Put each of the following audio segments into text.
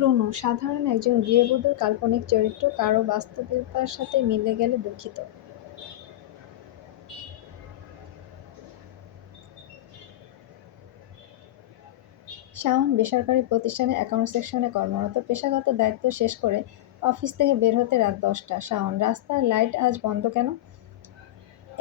রুনু সাধারণ একজন গৃহবধূর কাল্পনিক চরিত্র, কারো বাস্তবতার সাথে মিলে গেলে দুঃখিত। শাওন বেসরকারি প্রতিষ্ঠানে অ্যাকাউন্ট সেকশনে কর্মরত। পেশাগত দায়িত্ব শেষ করে অফিস থেকে বের হতে রাত 10টা। শাওন, রাস্তার লাইট আজ বন্ধ কেন?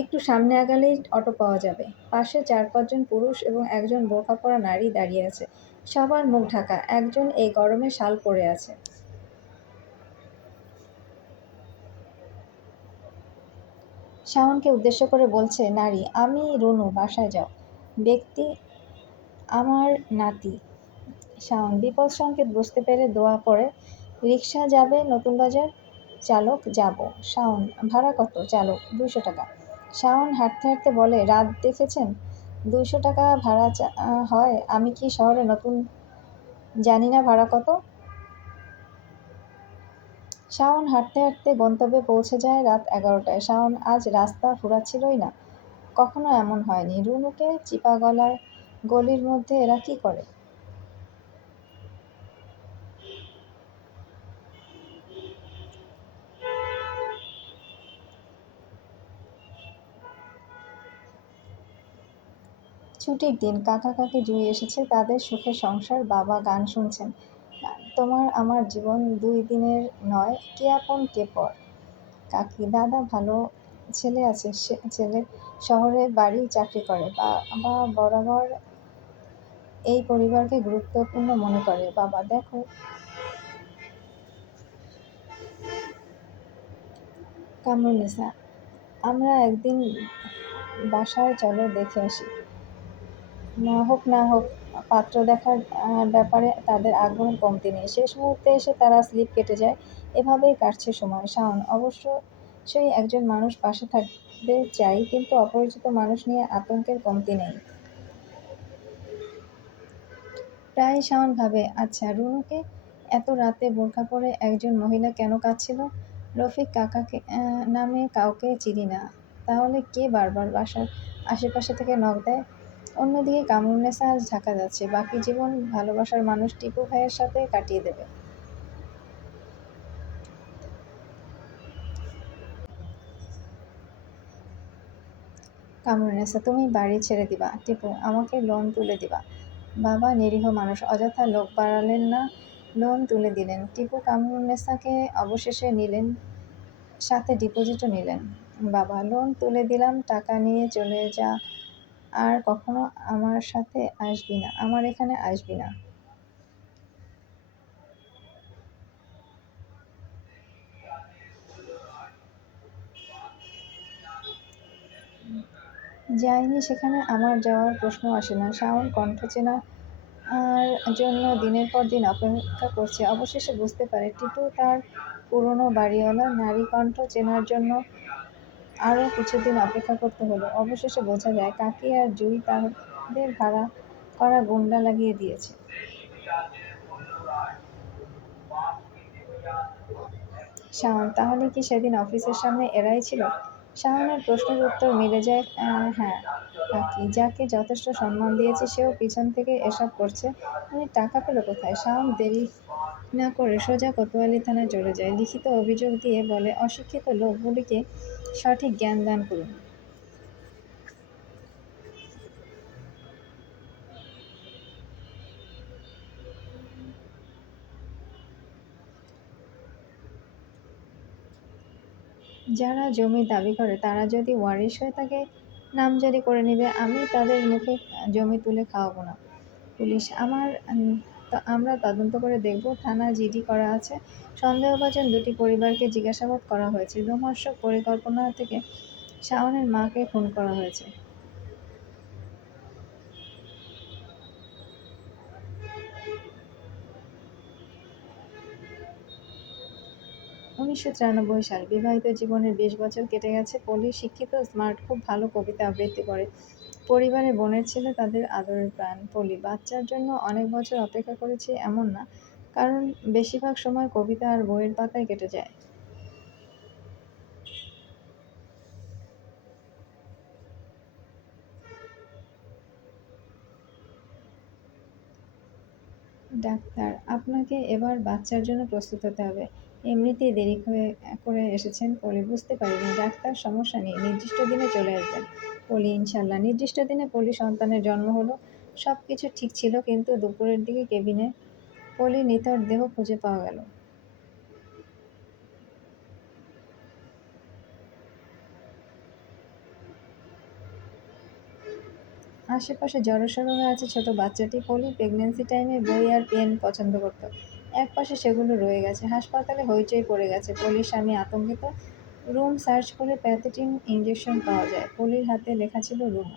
একটু সামনে আগালেই অটো পাওয়া যাবে। পাশে 4-5 জন পুরুষ এবং একজন বোরকা পরা নারী দাঁড়িয়ে আছে। সবার মুখ ঢাকা, একজন এই গরমে শাল পরে আছে। শাওনকে উদ্দেশ্য করে বলছে নারী, আমি রুনু, বাসায় যাও। ব্যক্তি, আমার নাতি। শাওন বিপদ সংকেত বুঝতে পেরে দোয়া পড়ে। রিকশা যাবে নতুন বাজার? চালক, যাব। শাওন, ভাড়া কত? চালক, 200 টাকা। শাওন হাঁটতে হাঁটতে বলে, রাত দেখেছেন? 200 টাকা ভাড়া হয়? আমি কি শহরে নতুন, জানি না ভাড়া কত। শাওন হাঁটতে হাঁটতে গন্তব্যে পৌঁছে যায় রাত 11টায়। শাওন আজ রাস্তা ফুরাচ্ছিলই না। কখনো এমন হয়নি। রুনুকে চিপা গলার গলির মধ্যে এরা কি করে? ছুটির দিন, কাকা কাকি জুই এসেছে, তাদের সুখের সংসার। বাবা গান শুনছেন। তোমার আমার জীবন 2 দিনের নয়, কে আপন কে পর। কাকি, দাদা ভালো ছেলে আছে, ছেলে শহরে বাড়ি চাকরি করে। বাবা বরাবর এই পরিবারকে গুরুত্বপূর্ণ মনে করে। বাবা, দেখো। কামরুন্নেসা, আমরা একদিন বাসায় চলো, দেখে আসি। না হোক না হোক, পাত্র দেখার ব্যাপারে তাদের আগ্রহের কমতি নেই। শেষ মুহূর্তে এসে তারা স্লিপ কেটে যায়। এভাবেই কাটছে সময়। শাওন, অবশ্যই একজন মানুষ পাশে থাকতে চাই, কিন্তু অপরিচিত মানুষ নিয়ে আতঙ্কের কমতি নেই। প্রায় শাওন ভাবে, আচ্ছা রুনুকে এত রাতে বোরকা পরে একজন মহিলা কেন কাঁদছিল? রফিক কাকাকে নামে কাউকে চিনি না, তাহলে কে বারবার বাসার আশেপাশে থেকে নখ দেয়? অন্যদিকে কামরুন্নেসা আজ ঢাকা যাচ্ছে, বাকি জীবন ভালোবাসার মানুষ টিপু ভাইয়ের সাথে কাটিয়ে দেবে। কামরুন্নেসা, তুমি বাড়ি ছেড়ে দিবা? টিপু, আমাকে লোন তুলে দিবা। বাবা নিরীহ মানুষ, অযথা লোক বাড়ালেন না, লোন তুলে দিলেন। টিপু কামরুন্নেসাকে অবশেষে নিলেন, সাথে ডিপোজিটও নিলেন। বাবা, লোন তুলে দিলাম, টাকা নিয়ে চলে যা, আর কখনো আমার সাথে আসবি না, আমার এখানে আসবি না। যাইনি সেখানে, আমার যাওয়ার প্রশ্ন আসে না। শাওন কণ্ঠ চেনা আর জন্য দিনের পর দিন অপেক্ষা করছে। অবশেষে বুঝতে পারে টিটু তার পুরনো বাড়িওয়ালা। নারী কণ্ঠ চেনার জন্য আরও কিছুদিন অপেক্ষা করতে হলো। অবশেষে বোঝা যায় কাকি আর জুই তাদের ভাড়া করা গুন্ডা লাগিয়ে দিয়েছে। শাওন, তাহলে কি সেদিন অফিসের সামনে এরাই ছিল? শাওনের প্রশ্নের উত্তর মিলে যায়, হ্যাঁ। কাকি, যাকে যথেষ্ট সম্মান দিয়েছে, সেও পিছন থেকে এসব করছে। উনি টাকা পেল কোথায়? শাওন দেরি না করে সোজা কোতোয়ালি থানায় চলে যায়। লিখিত অভিযোগ দিয়ে বলে, অশিক্ষিত লোকগুলিকে সঠিক জ্ঞান দান করুন। যারা জমি দাবি করে তারা যদি ওয়ারিশ হয়ে থাকে, নামজারি করে নিবে। আমি তাদের মুখে জমি তুলে খাওয়াবো না। পুলিশ, আমরা তদন্ত করে দেখব। থানা জিডি করা আছে। সন্দেহভাজন 2টি পরিবারকে জিজ্ঞাসাবাদ করা হয়েছে। লোমহর্ষক পরিকল্পনা থেকে শাওনের মাকে খুন করা হয়েছে। 1993 সাল, বিবাহিত জীবনের 20 বছর কেটে গেছে। পলি, শিক্ষিত, স্মার্ট, খুব ভালো কবিতা আবৃত্তি করে। পরিবারে বোনের ছেলে, তাদের আদরের প্রাণ। পলি, বাচ্চার জন্য অনেক বছর অপেক্ষা করেছি এমন না, কারণ বেশিরভাগ সময় কবিতা আর বইয়ের পাতায় কেটে যায়। ডাক্তার, আপনাকে এবার বাচ্চার জন্য প্রস্তুত হতে হবে। এমনিতেই দেরি করে এসেছেন। পলি বুঝতে পারিনি। ডাক্তার, সমস্যা নেই, নির্দিষ্ট দিনে চলে আসবেন। পলি, ইনশাল্লাহ। নির্দিষ্ট দিনে পলি সন্তানের জন্ম হলো। সব কিছু ঠিক ছিল, কিন্তু দুপুরের দিকে কেবিনে পলির নিথর দেহ খুঁজে পাওয়া গেল। আশেপাশে জড়সড় হয়ে আছে ছোট বাচ্চাটি। পলি প্রেগন্যান্সি টাইমে বই আর পেন পছন্দ করত। একপাশে সেগুলো রয়ে গেছে। হাসপাতালে হইচই পড়ে গেছে। পলির স্বামী আতঙ্কিত। রুম সার্চ করে প্যাথেটিন ইঞ্জেকশন পাওয়া যায়। পলির হাতে লেখা ছিল রুম।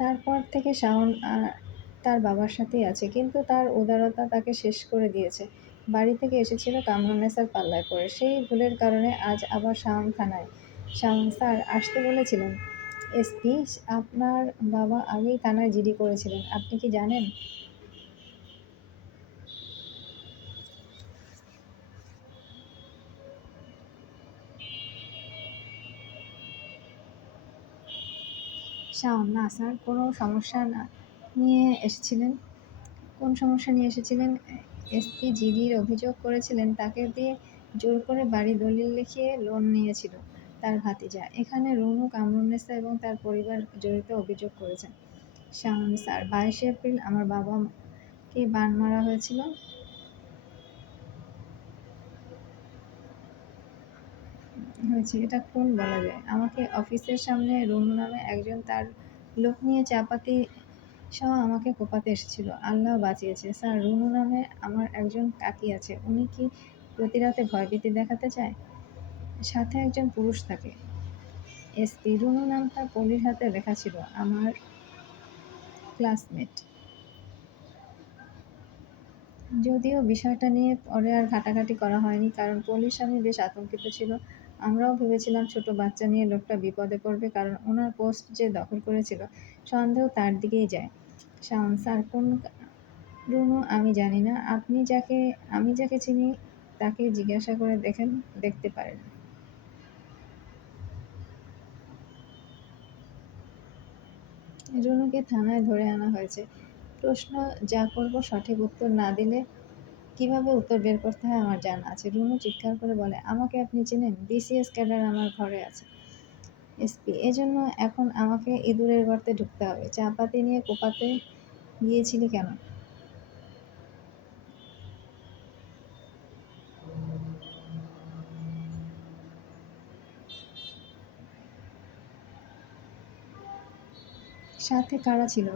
তারপর থেকে শাওন তার বাবার সাথেই আছে, কিন্তু তার উদারতা তাকে শেষ করে দিয়েছে। বাড়ি থেকে এসেছিল কামরুন্নেসার পাল্লায় পড়ে। সেই ভুলের কারণে আজ আবার শাওন থানায়। শাওন স্যার, আসতে বলেছিলেন। এসপি, আপনার বাবা আগেই থানায় জিডি করেছিলেন, আপনি কি জানেন? শাওন, না স্যার, কোনো সমস্যা না নিয়ে এসেছিলেন। কোন সমস্যা নিয়ে এসেছিলেন? এসপি জিডির অভিযোগ করেছিলেন তাকে দিয়ে জোর করে বাড়ি দলিল লিখিয়ে লোন নিয়েছিল তার ভাতিজা। এখানে রুনু, কামরুন্নেসা এবং তার পরিবার জড়িত অভিযোগ করেছেন। শাওন স্যার, 22শে এপ্রিল আমার বাবাকে বান মারা হয়েছিল। এটা কোন বলা যায়? আমাকে অফিসের সামনে রুনু নামে একজন তার লোক নিয়ে চাপাতি সহ আমাকে কোপাতে এসেছিল। আল্লাহ বাঁচিয়েছে। স্যার, রুনু নামে আমার একজন কাকি আছে। উনি কি প্রতি রাতে ভয়ভীতি দেখাতে চায়? সাথে একজন পুরুষ থাকে। এসপি, রুনু নামটা পলির হাতে লেখা ছিল, আমার ক্লাসমেট। যদিও বিষয়টা নিয়ে পরে আর ঘাটাঘাটি করা হয়নি, কারণ পলির স্বামী বেশ আতঙ্কিত ছিল। আমরাও ভেবেছিলাম ছোট বাচ্চা নিয়ে লোকটা বিপদে পড়বে, কারণ ওনার পোস্ট যে দখল করেছিল, সন্দেহ তার দিকেই যায়। শাওন স্যার, কোন রুনু আমি জানি না। আমি যাকে চিনি তাকে জিজ্ঞাসা করে দেখতে পারেন। রুনুকে থানায় ধরে আনা হয়েছে। প্রশ্ন যা করব সঠিক উত্তর না দিলে কিভাবে উত্তর বের করতে হয় আমার জানা আছে। রুনু চিৎকার করে বলে, আমাকে আপনি চেনেন? বিসিএস ক্যাডার আমার ঘরে আছে। এসপি, এজন্য এখন আমাকে ইঁদুরের গর্তে ঢুকতে হবে। চাপাতি নিয়ে কোপাতে গিয়েছিলি কেন? সাথে কারা ছিল?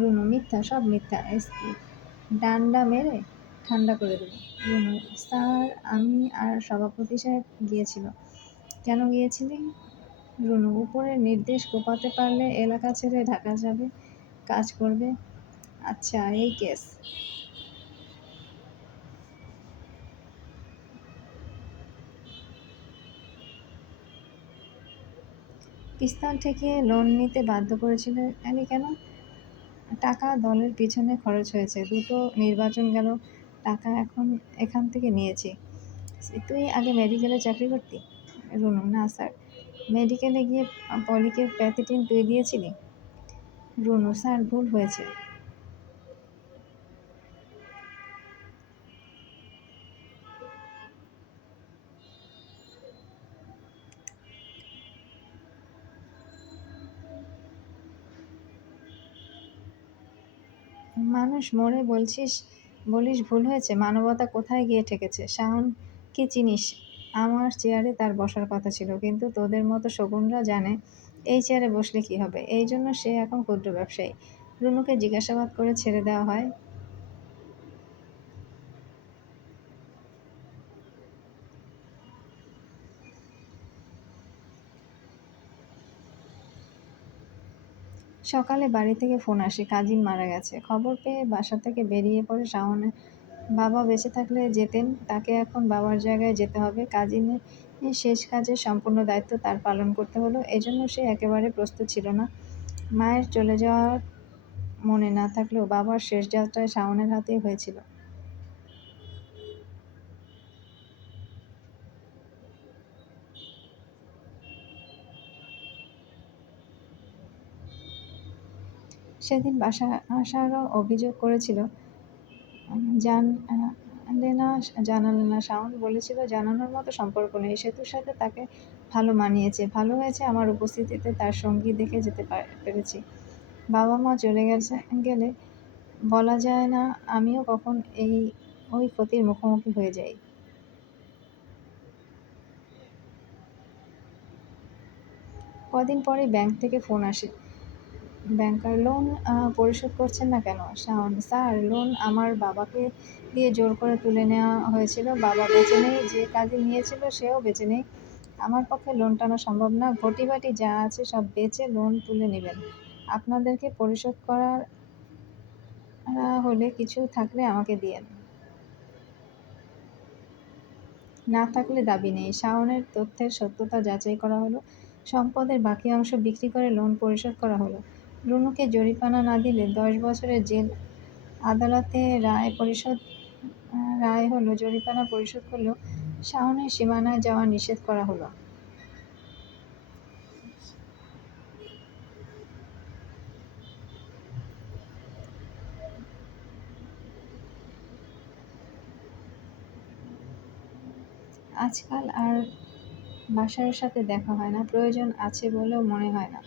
রুনু, মিথ্যা, সব মিথ্যা। এসপি ডান্ডা মেরে ঠান্ডা করে দেব। রুনু, স্যার, আমি আর সভাপতি সাহেব গিয়েছিল। কেন গিয়েছিলি? রুনু, উপরের নির্দেশ, কোপাতে পারলে এলাকা ছেড়ে ঢাকা যাবে, কাজ করবে। আচ্ছা, এই কেস। পিস্তল ঠেকিয়ে লোন নিতে বাধ্য করেছিল আলী কেন? টাকা দলের পিছনে খরচ হয়েছে, দুটো নির্বাচন গেল, টাকা এখান থেকে নিয়েছি। তুই আগে মেডিকেলে চাকরি করতি? রুনু, না স্যার। মেডিকেলে গিয়ে পলিকে প্যাথেটিন তুই দিয়েছিলি? রুনু, স্যার, ভুল হয়েছে। মানুষ মরে বলিস ভুল হয়েছে? মানবতা কোথায় গিয়ে ঠেকেছে? শাওনকে চিনিস? আমার চেয়ারে তার বসার কথা ছিল, কিন্তু তোদের মতো শকুনরা জানে এই চেয়ারে বসলে কি হবে, এই জন্য সে এখন ক্ষুদ্র ব্যবসায়ী। রুনুকে জিজ্ঞাসাবাদ করে ছেড়ে দেওয়া হয়। সকালে বাড়ি থেকে ফোন আসে, কাজিন মারা গেছে। খবর পেয়ে বাসা থেকে বেরিয়ে পড়ে শাওনের বাবা। বেঁচে থাকলে যেতেন, তাকে এখন বাবার জায়গায় যেতে হবে। কাজিনের শেষ কাজের সম্পূর্ণ দায়িত্ব তার পালন করতে হলো, এজন্য সে একেবারে প্রস্তুত ছিল না। মায়ের চলে যাওয়ার মনে না থাকলেও বাবার শেষ যাত্রায় শাওনের হাতেই হয়েছিল। সেদিন বাসায় আসারও অভিযোগ করেছিল, জানালে না। শাওন বলেছিল জানানোর মতো সম্পর্ক নেই। সেতুর সাথে তাকে ভালো মানিয়েছে। ভালো হয়েছে আমার উপস্থিতিতে তার সঙ্গী দেখে যেতে পেরেছি। বাবা মা চলে গেলে বলা যায় না আমিও কখন ওই ক্ষতির মুখোমুখি হয়ে যাই। কদিন পরে ব্যাংক থেকে ফোন আসে। ব্যাংকার, লোন পরিশোধ করছেন না কেন? শাওন, স্যার, লোন আমার বাবাকে দিয়ে জোর করে তুলে নেওয়া হয়েছিল। বাবা বেঁচে নেই, যে কাজে নিয়েছিল সেও বেঁচে নেই। আমার পক্ষে লোন টানা সম্ভব না। ঘটিবাটি যা আছে সব বেচে লোন তুলে নেবেন। আপনাদেরকে পরিশোধ করার হলে কিছু থাকলে আমাকে দিয়েন। না থাকলে দাবি নেই। শাওনের তথ্যের সত্যতা যাচাই করা হলো। সম্পদের বাকি অংশ বিক্রি করে লোন পরিশোধ করা হলো। রুনুকে জরিমানা না দিলে 10 বছরের জেল। আদালতে রায় হলো জরিমানা পরিশোধ করলেও শাওনের সীমানায় যাওয়া নিষেধ করা হলো। আজকাল আর বাশারের সাথে দেখা হয় না। প্রয়োজন আছে বলেও মনে হয় না।